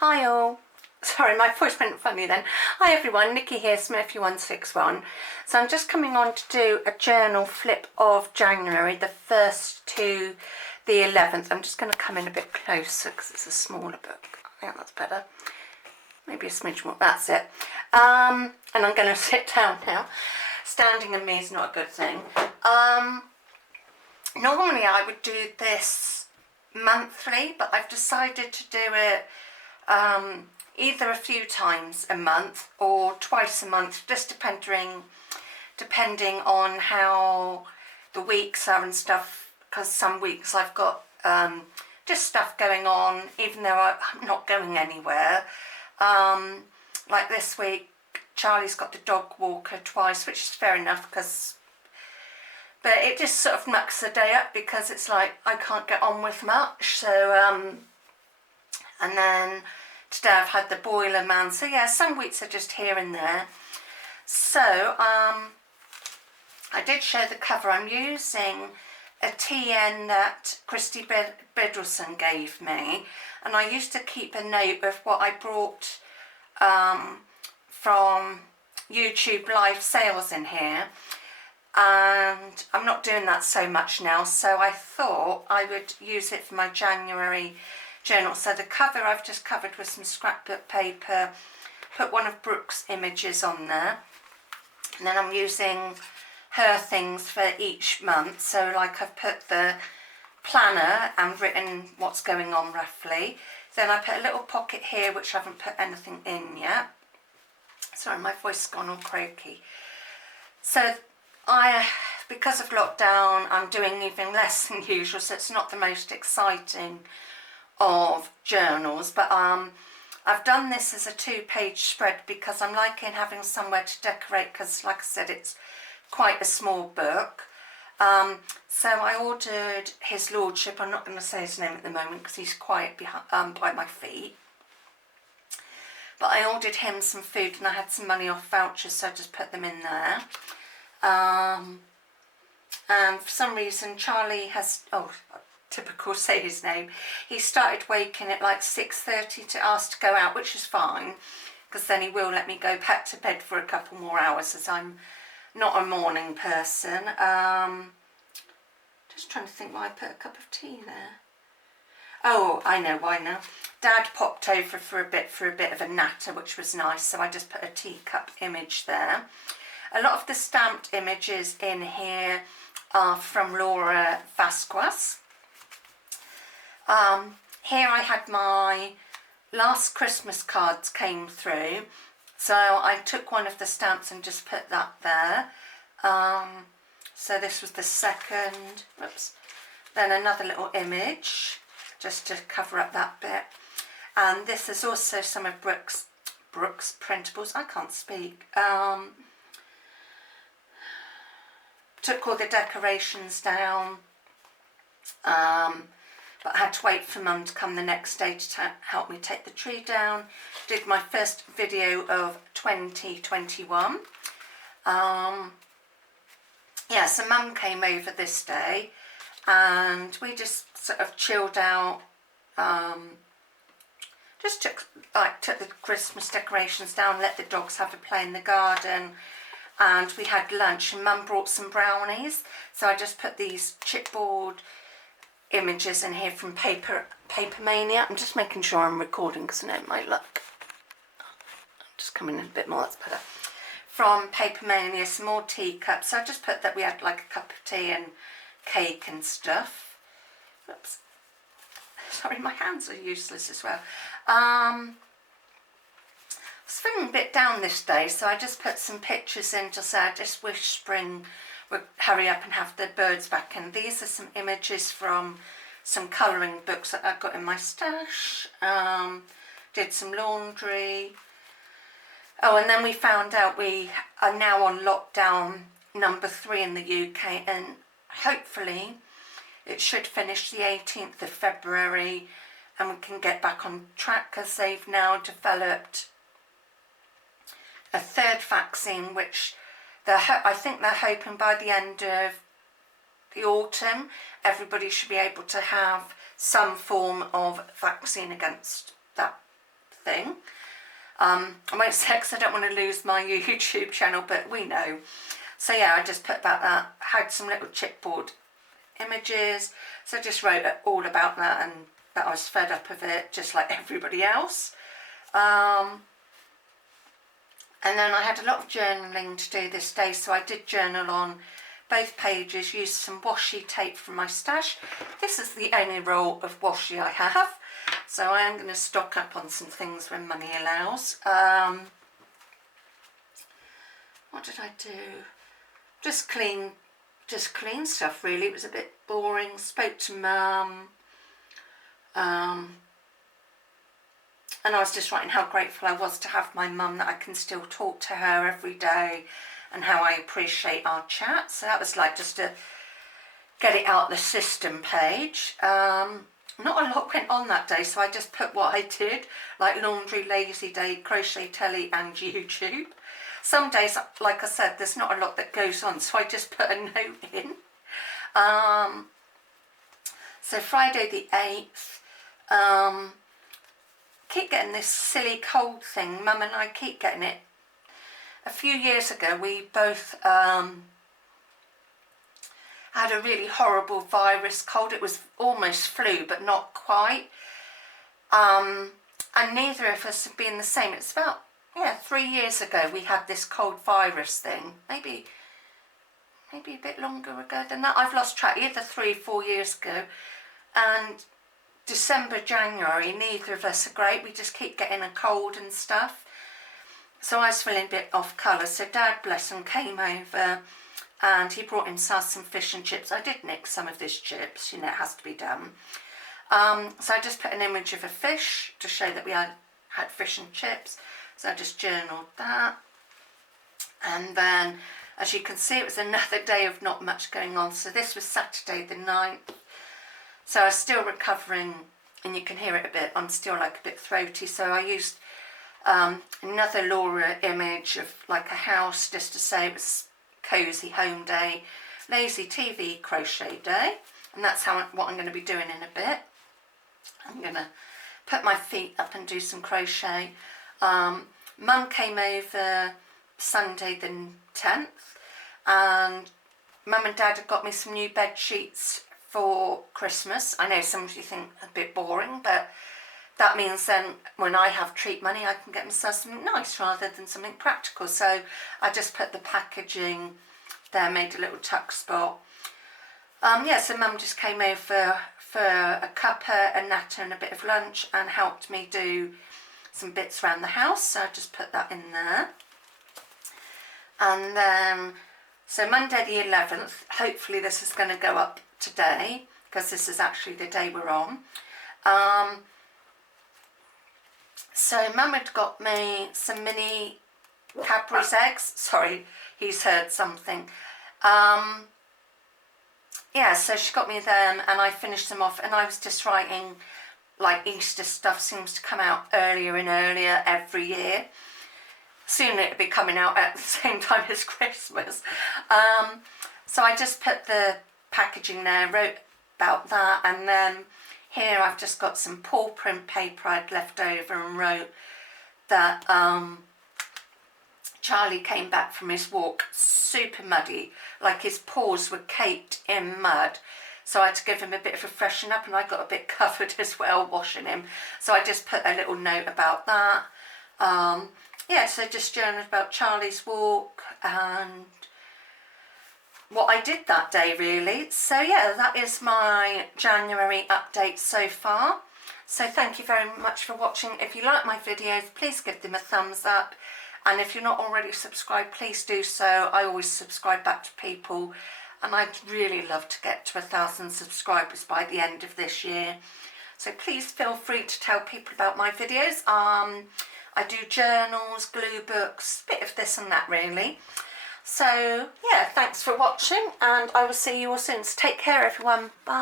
Hi all. Sorry, my voice went funny then. Hi everyone, Nicky here, Smurfy161. So I'm just coming on to do a journal flip of January, the 1st to the 11th. I'm just going to come in a bit closer because it's a smaller book. I think that's better. Maybe a smidge more. That's it. And I'm going to sit down now. Standing in me is not a good thing. Normally I would do this monthly, but I've decided to do it either a few times a month or twice a month, just depending on how the weeks are and stuff, because some weeks I've got just stuff going on even though I'm not going anywhere. Like this week Charlie's got the dog walker twice, which is fair enough, but it just sort of mucks the day up because it's like I can't get on with much. So and then today I've had the boiler man, so yeah, some weeks are just here and there. So I did show the cover. I'm using a TN that Christy Biddleson gave me, and I used to keep a note of what I brought from YouTube live sales in here, and I'm not doing that so much now, so I thought I would use it for my January journal. So the cover I've just covered with some scrapbook paper, put one of Brooke's images on there, and then I'm using her things for each month. So like I've put the planner and written what's going on roughly. Then I put a little pocket here which I haven't put anything in yet. Sorry, my voice has gone all croaky. So because of lockdown, I'm doing even less than usual, so it's not the most exciting of journals, but I've done this as a 2-page spread because I'm liking having somewhere to decorate, because like I said, it's quite a small book. So I ordered his lordship, I'm not going to say his name at the moment because he's quiet by my feet, but I ordered him some food and I had some money off vouchers, so I just put them in there. And for some reason Charlie has, typical, say his name, he started waking at like 6:30 to ask to go out, which is fine because then he will let me go back to bed for a couple more hours, as I'm not a morning person. Just trying to think why I put a cup of tea there. Oh, I know why now. Dad popped over for a bit of a natter, which was nice, so I just put a teacup image there. A lot of the stamped images in here are from Laura Vasquez. Here I had my last Christmas cards came through, so I took one of the stamps and just put that there. So this was the second, whoops, then another little image just to cover up that bit, and this is also some of Brooke's printables. I can't speak. Took all the decorations down, but I had to wait for Mum to come the next day to help me take the tree down. Did my first video of 2021. Yeah, so Mum came over this day and we just sort of chilled out. Just took the Christmas decorations down, let the dogs have a play in the garden, and we had lunch, and Mum brought some brownies, so I just put these chipboard images in here from Paper Mania. I'm just making sure I'm recording because I know it might look. I'm just coming in a bit more, that's better. From Paper Mania, some more teacups. So I just put that we had like a cup of tea and cake and stuff. Oops. Sorry, my hands are useless as well. I was feeling a bit down this day, so I just put some pictures in to say I just wish spring would hurry up and have the birds back. And these are some images from some colouring books that I've got in my stash. Did some laundry. Oh, and then we found out we are now on lockdown number 3 in the UK, and hopefully it should finish the 18th of February and we can get back on track, because they've now developed a 3rd vaccine, which I think they're hoping by the end of the autumn everybody should be able to have some form of vaccine against that thing. I won't say because I don't want to lose my YouTube channel, but we know. So yeah, I just put about that, had some little chipboard images, so I just wrote all about that and that I was fed up of it, just like everybody else. And then I had a lot of journaling to do this day, so I did journal on both pages, used some washi tape from my stash. This is the only roll of washi I have, so I am going to stock up on some things when money allows. What did I do? Just clean stuff really. It was a bit boring. Spoke to Mum. And I was just writing how grateful I was to have my mum, that I can still talk to her every day, and how I appreciate our chat. So that was like just to get it out the system page. Not a lot went on that day, so I just put what I did, like laundry, lazy day, crochet telly and YouTube. Some days, like I said, there's not a lot that goes on, so I just put a note in. So Friday the 8th, keep getting this silly cold thing. Mum and I keep getting it. A few years ago, we both had a really horrible virus cold. It was almost flu, but not quite. And neither of us have been the same. It's about 3 years ago we had this cold virus thing. Maybe a bit longer ago than that. I've lost track. Either 3 or 4 years ago. And December, January, neither of us are great. We just keep getting a cold and stuff. So I was feeling a bit off colour. So Dad, bless him, came over and he brought himself some fish and chips. I did nick some of his chips, you know, it has to be done. So I just put an image of a fish to show that we had fish and chips. So I just journaled that. And then, as you can see, it was another day of not much going on. So this was Saturday the 9th. So I was still recovering, and you can hear it a bit. I'm still like a bit throaty. So I used another Laura image of like a house, just to say it was cosy home day, lazy TV crochet day. And that's what I'm going to be doing in a bit. I'm going to put my feet up and do some crochet. Mum came over Sunday the 10th, and Mum and Dad had got me some new bed sheets for Christmas. I know some of you think a bit boring, but that means then when I have treat money, I can get myself something nice rather than something practical. So I just put the packaging there, made a little tuck spot. So Mum just came over for a cuppa, a natter and a bit of lunch, and helped me do some bits around the house. So I just put that in there. And then, so Monday the 11th, hopefully this is going to go up today, because this is actually the day we're on. So Mum had got me some mini Cadbury's eggs. Sorry, he's heard something. So she got me them and I finished them off, and I was just writing, like, Easter stuff seems to come out earlier and earlier every year. Soon it'll be coming out at the same time as Christmas. So I just put the packaging there, wrote about that, and then here I've just got some paw print paper I'd left over, and wrote that Charlie came back from his walk super muddy, like his paws were caked in mud. So I had to give him a bit of a freshen up, and I got a bit covered as well washing him. So I just put a little note about that. So just journaled about Charlie's walk and what I did that day really. So yeah, that is my January update so far. So thank you very much for watching. If you like my videos, please give them a thumbs up. And if you're not already subscribed, please do so. I always subscribe back to people, and I'd really love to get to 1,000 subscribers by the end of this year. So please feel free to tell people about my videos. I do journals, glue books, a bit of this and that really. So yeah, thanks for watching, and I will see you all soon. So take care everyone. Bye.